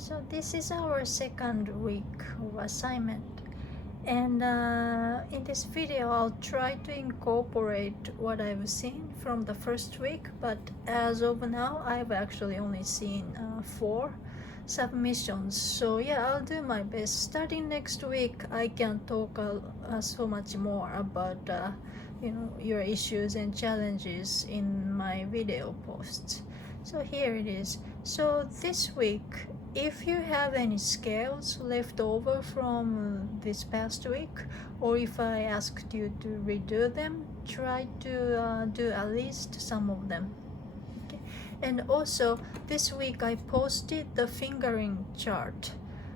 So this is our second week of assignment, and in this video I'll try to incorporate what I've seen from the first week, but as of now I've actually only seen 4 submissions. So yeah, I'll do my best. Starting next week I can talk so much more about your issues and challenges in my video posts. So here it is. So this week, if you have any scales left over from this past week, or if I asked you to redo them, try to do at least some of them. Okay. And also this week I posted the fingering chart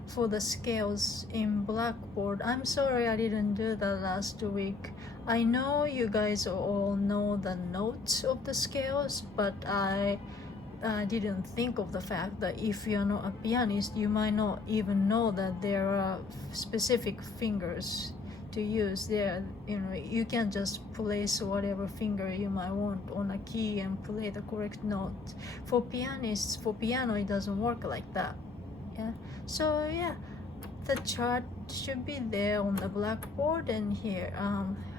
for the scales in Blackboard. I'm sorry I didn't do that last week. I know you guys all know the notes of the scales, but I didn't think of the fact that if you're not a pianist, you might not even know that there are specific fingers to use there. You can just place whatever finger you might want on a key and play the correct note. For pianists, for piano, it doesn't work like that. Yeah. So yeah, the chart should be there on the Blackboard. And here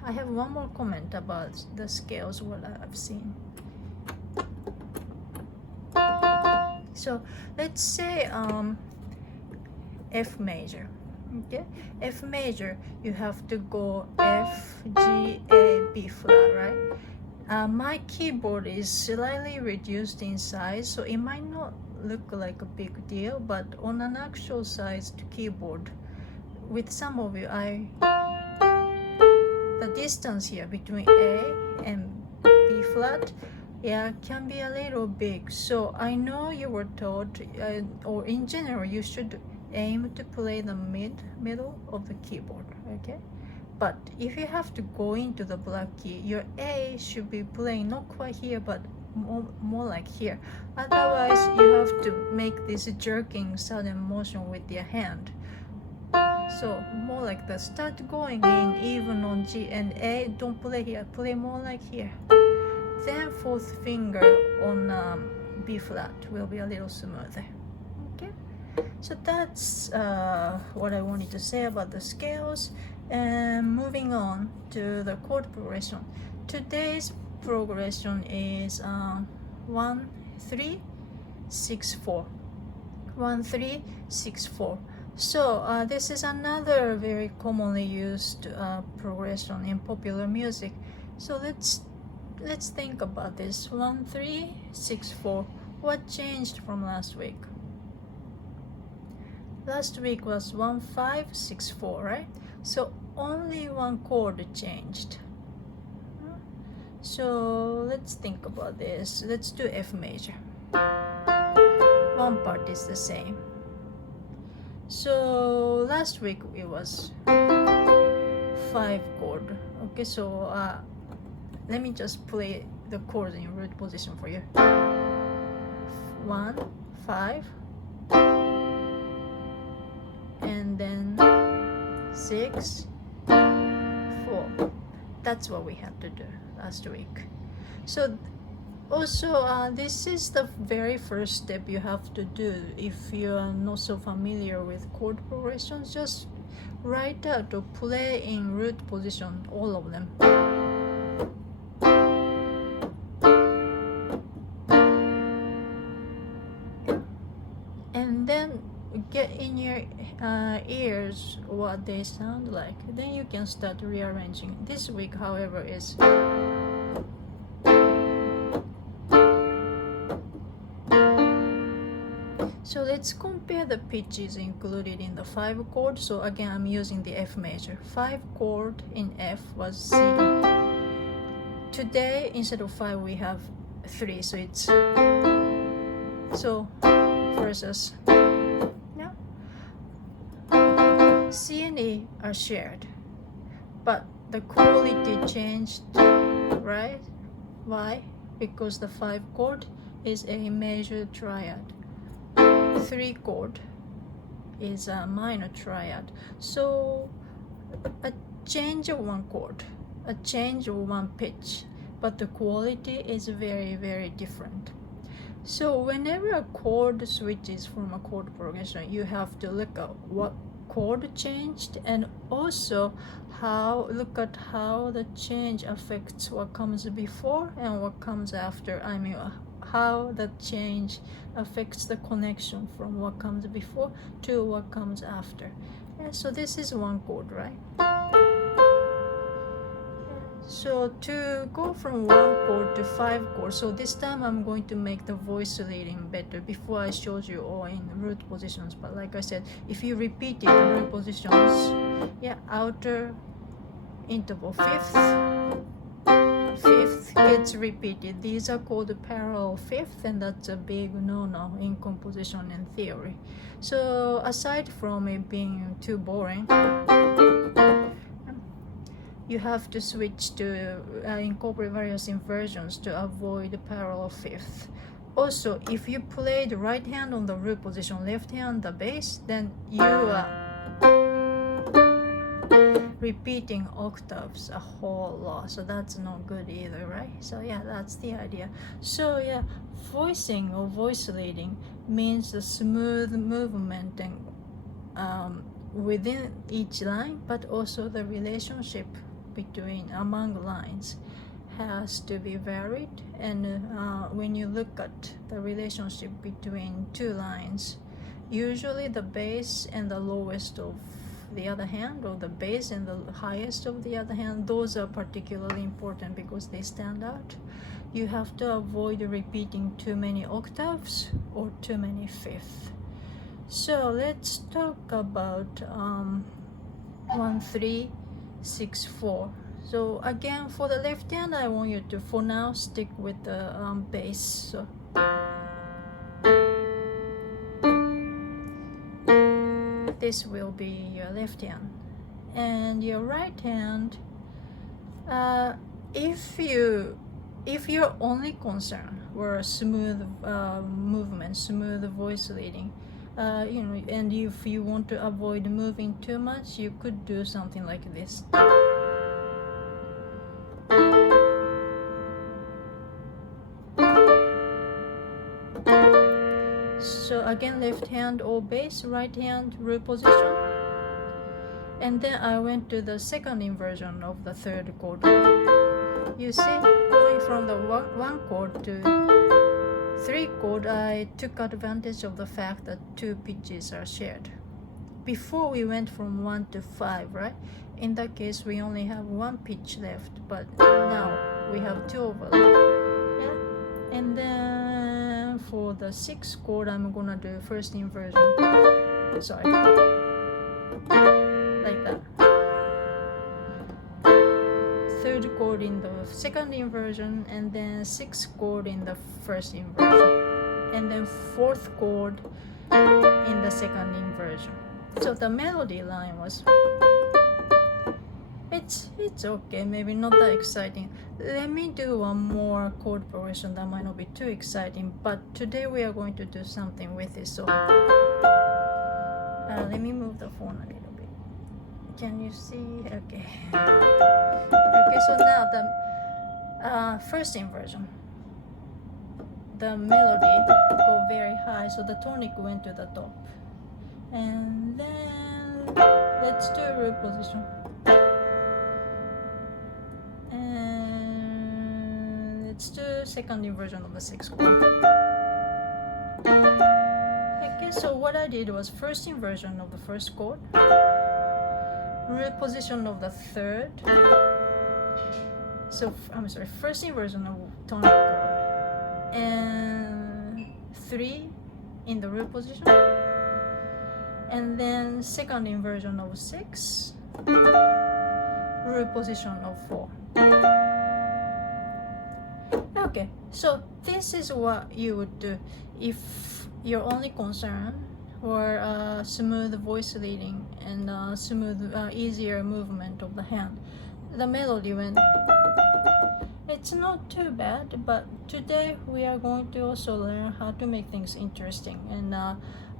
I have one more comment about the scales, what I've seen. So let's say F major. Okay, F major, you have to go F, G, A, B flat, right? My keyboard is slightly reduced in size, so it might not look like a big deal, but on an actual sized keyboard, with some of you, the distance here between A and B flat, yeah, can be a little big. So I know you were taught, or in general, you should aim to play the middle of the keyboard, okay? But if you have to go into the black key, your A should be playing not quite here, but more like here. Otherwise, you have to make this jerking sudden motion with your hand. So more like that. Start going in even on G and A. Don't play here. Play more like here. Then fourth finger on B flat will be a little smoother. Okay, so that's what I wanted to say about the scales. And moving on to the chord progression. Today's progression is 1, 3, 6, 4. 1, 3, 6, 4. So this is another very commonly used progression in popular music. So let's think about this. 1, 3, 6, 4. What changed from last week? Last week was 1, 5, 6, 4, right? So only one chord changed. So let's think about this. Let's do F major. One part is the same. So last week it was 5 chord. Okay, so let me just play the chords in root position for you. 1, 5, and then 6, 4. That's what we had to do last week. So also this is the very first step you have to do if you are not so familiar with chord progressions. Just write out or play in root position all of them. And then get in your ears what they sound like. Then you can start rearranging. This week, however, is so let's compare the pitches included in the 5 chord. So again, I'm using the F major. 5 chord in F was C. Today, instead of 5, we have 3. So it's so versus. Yeah. C and E are shared, but the quality changed, right? Why? Because the 5 chord is a major triad. 3 chord is a minor triad. So a change of one chord, a change of one pitch, but the quality is very, very different. So whenever a chord switches from a chord progression, you have to look at what chord changed, and also look at how the change affects what comes before and what comes after. I mean, how the change affects the connection from what comes before to what comes after. And so this is one chord, right? So to go from one chord to 5 chords, so this time I'm going to make the voice leading better. Before I showed you all in root positions, but like I said, if you repeat it, root positions, yeah, outer interval, fifth gets repeated. These are called parallel fifth, and that's a big no-no in composition and theory. So aside from it being too boring, you have to switch to incorporate various inversions to avoid the parallel fifth. Also, if you play the right hand on the root position, left hand the bass, then you are repeating octaves a whole lot, so that's not good either, right? So yeah, that's the idea. So yeah, voicing or voice leading means the smooth movement and within each line, but also the relationship among lines has to be varied. And when you look at the relationship between two lines, usually the bass and the lowest of the other hand, or the bass and the highest of the other hand, those are particularly important because they stand out. You have to avoid repeating too many octaves or too many fifths. So let's talk about 1, 3, 6, 4. So again, for the left hand, I want you to, for now, stick with the bass. So this will be your left hand, and your right hand. If your only concern were smooth movement, smooth voice leading, and if you want to avoid moving too much, you could do something like this. So again, left hand all bass, right hand root position, and then I went to the second inversion of the third chord. You see, going from the one chord to 3 chord, I took advantage of the fact that 2 pitches are shared. Before we went from 1 to 5, right? In that case, we only have 1 pitch left, but now we have 2 overlap. Yeah, and then for the 6th chord, I'm gonna do first inversion. Sorry, like that. 3rd chord in the second inversion, and then 6th chord in the first inversion, and then 4th chord in the second inversion. So the melody line was, it's okay, maybe not that exciting. Let me do one more chord progression that might not be too exciting, but today we are going to do something with it. So let me move the phone a little bit. Can you see? Okay. Okay, so now the first inversion, the melody go very high, so the tonic went to the top. And then let's do a root position. And let's do second inversion of the 6th chord. Okay, so what I did was first inversion of the 1st chord, root position of the 3rd. So I'm sorry, first inversion of tonic chord, and 3 in the root position, and then second inversion of 6, root position of 4. Okay, so this is what you would do if your only concern were smooth voice leading and smooth, easier movement of the hand. The melody went, it's not too bad, but today we are going to also learn how to make things interesting, and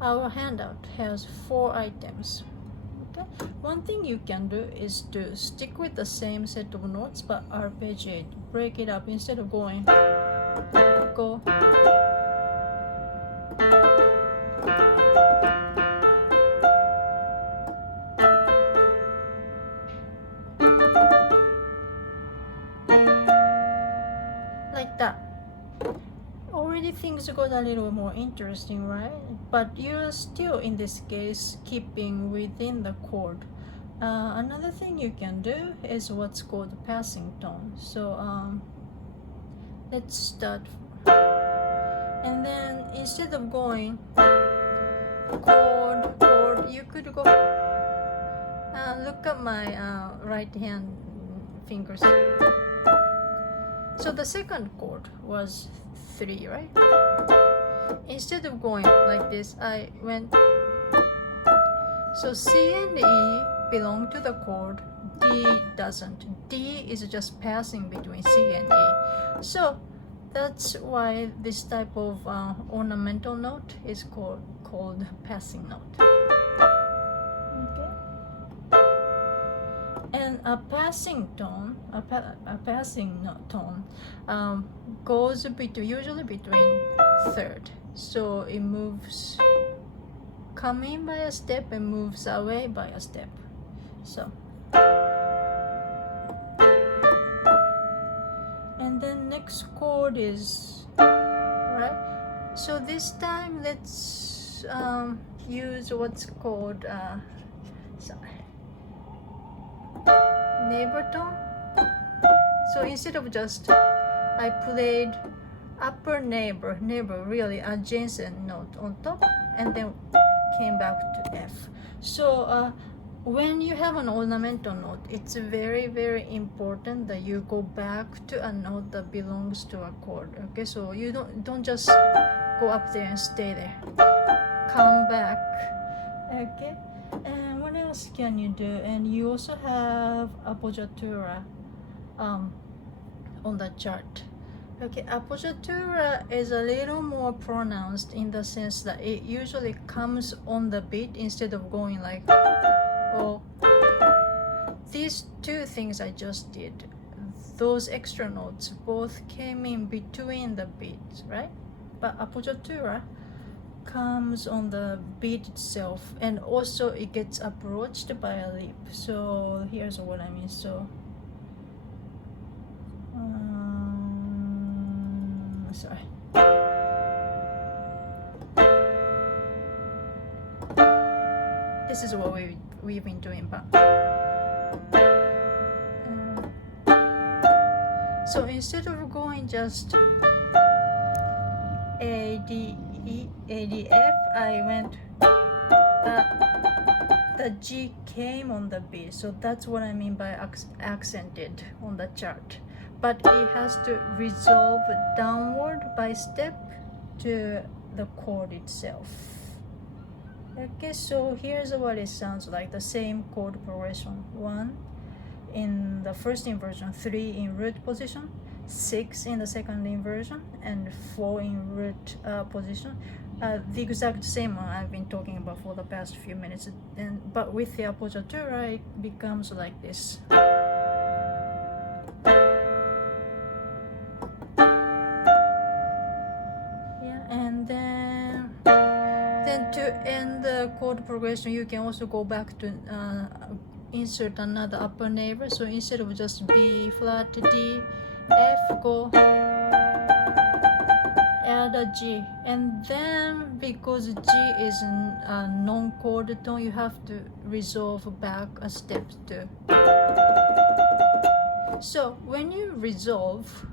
our handout has 4 items. Okay, one thing you can do is to stick with the same set of notes but arpeggiate, break it up. Instead of going go things got a little more interesting, right? But you're still, in this case, keeping within the chord. Another thing you can do is what's called passing tone. So let's start. And then instead of going chord, chord, you could go, look at my right hand fingers. So the second chord was 3, right? Instead of going like this, I went. So C and E belong to the chord, D doesn't. D is just passing between C and E. So that's why this type of ornamental note is called passing note. Okay. And a passing tone, goes usually between third. So it moves, come in by a step and moves away by a step. So, and then next chord is, right? So this time let's use what's called neighbor tone. So instead of just, I played upper neighbor, really adjacent note on top, and then came back to F. So when you have an ornamental note, it's very, very important that you go back to a note that belongs to a chord. Okay, so you don't just go up there and stay there. Come back. Okay, and what else can you do? And you also have appoggiatura on the chart. Okay, appoggiatura is a little more pronounced in the sense that it usually comes on the beat instead of going like, oh. These two things I just did, those extra notes both came in between the beats, right? But appoggiatura comes on the beat itself, and also it gets approached by a leap. So here's what I mean. So sorry. This is what we've been doing, but so instead of going just A D E A D F, I went the G came on the B. So that's what I mean by accented on the chart. But it has to resolve downward by step to the chord itself. Okay, so here's what it sounds like, the same chord progression. 1 in the first inversion, 3 in root position, 6 in the second inversion, and 4 in root position. The exact same one I've been talking about for the past few minutes. But with the appoggiatura, it becomes like this. To end the chord progression, you can also go back to insert another upper neighbor. So instead of just B flat D F, go add a G, and then because G is a non-chord tone, you have to resolve back a step too. So when you resolve,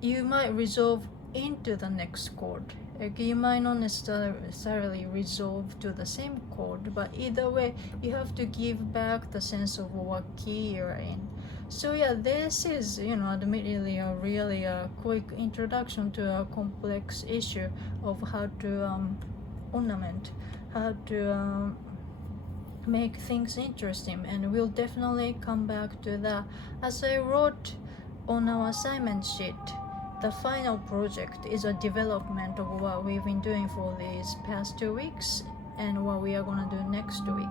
you might resolve into the next chord. Okay, you might not necessarily resolve to the same chord, but either way, you have to give back the sense of what key you're in. So yeah, this is, admittedly a really quick introduction to a complex issue of how to ornament, how to make things interesting, and we'll definitely come back to that. As I wrote on our assignment sheet, the final project is a development of what we've been doing for these past 2 weeks and what we are going to do next week.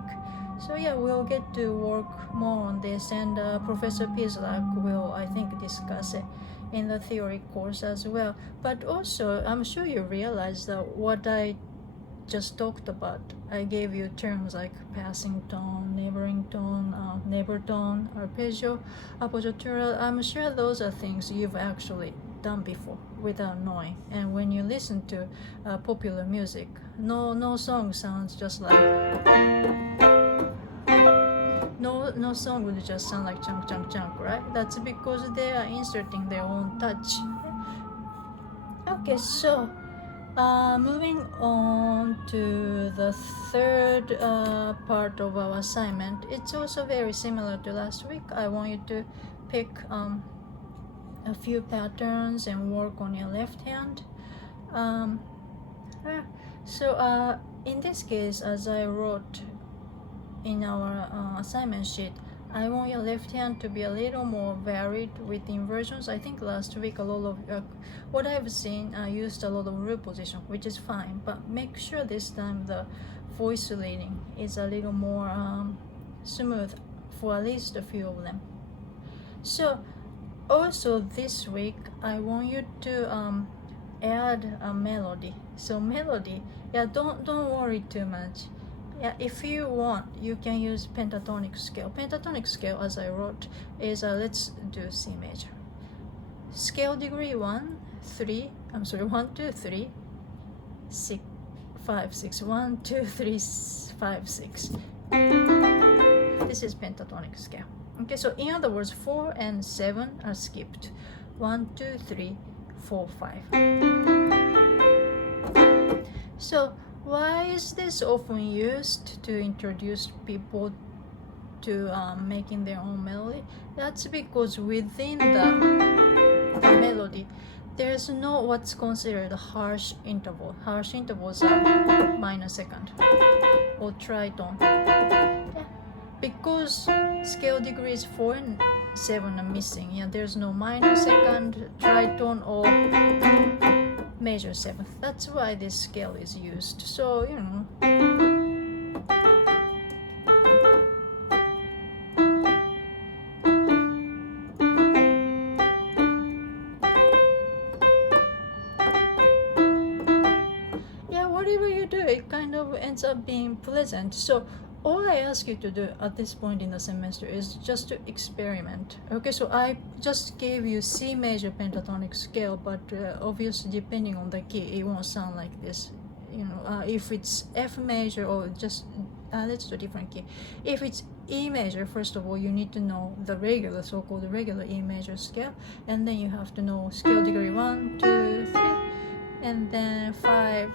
So yeah, we'll get to work more on this, and Professor Pieslak will, I think, discuss it in the theory course as well. But also, I'm sure you realize that what I just talked about, I gave you terms like passing tone, neighboring tone, neighbor tone, arpeggio, appoggiatura. I'm sure those are things you've actually done before without knowing. And when you listen to popular music, no song sounds just like no song would just sound like chunk chunk chunk, right? That's because they are inserting their own touch. Okay, so moving on to the third part of our assignment. It's also very similar to last week. I want you to pick a few patterns and work on your left hand. So in this case, as I wrote in our assignment sheet, I want your left hand to be a little more varied with inversions. I think last week a lot of what I've seen I used a lot of root position, which is fine, but make sure this time the voice leading is a little more smooth for at least a few of them. So also this week I want you to add a melody. So melody, yeah, don't worry too much. Yeah, if you want, you can use pentatonic scale. Pentatonic scale, as I wrote, is let's do C major. Scale degree 1, 2, 3, 6, 5, 6. 1, 2, 3, 5, 6. This is pentatonic scale. Okay, so in other words, 4 and 7 are skipped. 1, 2, 3, 4, 5. So why is this often used to introduce people to making their own melody? That's because within the melody, there's no what's considered a harsh interval. Harsh intervals are minor second or tritone. Yeah. Because scale degrees 4 and 7 are missing. Yeah, there's no minor second, tritone, or major seventh. That's why this scale is used. So yeah, whatever you do, it kind of ends up being pleasant. So all I ask you to do at this point in the semester is just to experiment. Okay, so I just gave you C major pentatonic scale, but obviously depending on the key, it won't sound like this. If it's F major or just let's do a different key. If it's E major, first of all, you need to know the regular, so-called regular E major scale, and then you have to know scale degree 1, 2, 3, and then 5,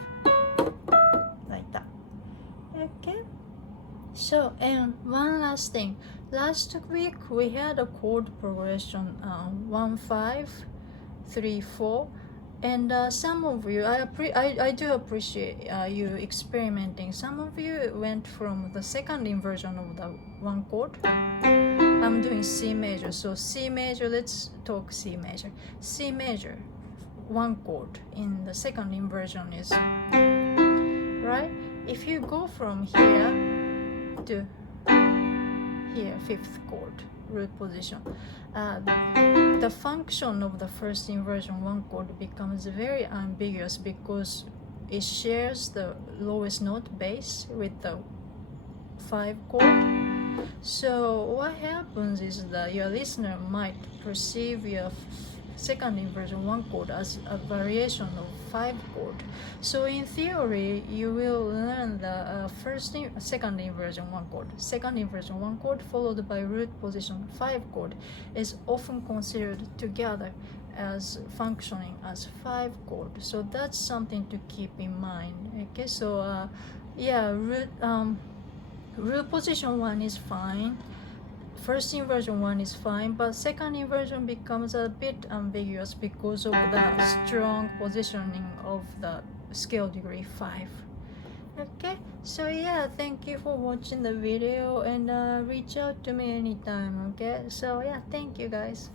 like that. Okay. So, and one last thing. Last week we had a chord progression 1, 5, 3, 4, and some of you, I do appreciate you experimenting. Some of you went from the second inversion of the one chord. I'm doing C major, so C major, let's talk C major. C major, one chord in the second inversion is, right? If you go from here to here, fifth chord, root position, the function of the first inversion one chord becomes very ambiguous because it shares the lowest note bass with the 5 chord. So what happens is that your listener might perceive your second inversion one chord as a variation of 5 chord. So in theory, you will learn the second inversion one chord. Second inversion one chord followed by root position 5 chord is often considered together as functioning as 5 chord. So that's something to keep in mind. Okay, so root position 1 is fine. First inversion 1 is fine, but second inversion becomes a bit ambiguous because of the strong positioning of the scale degree 5. Okay, so yeah, thank you for watching the video, and reach out to me anytime. Okay, so yeah, thank you guys.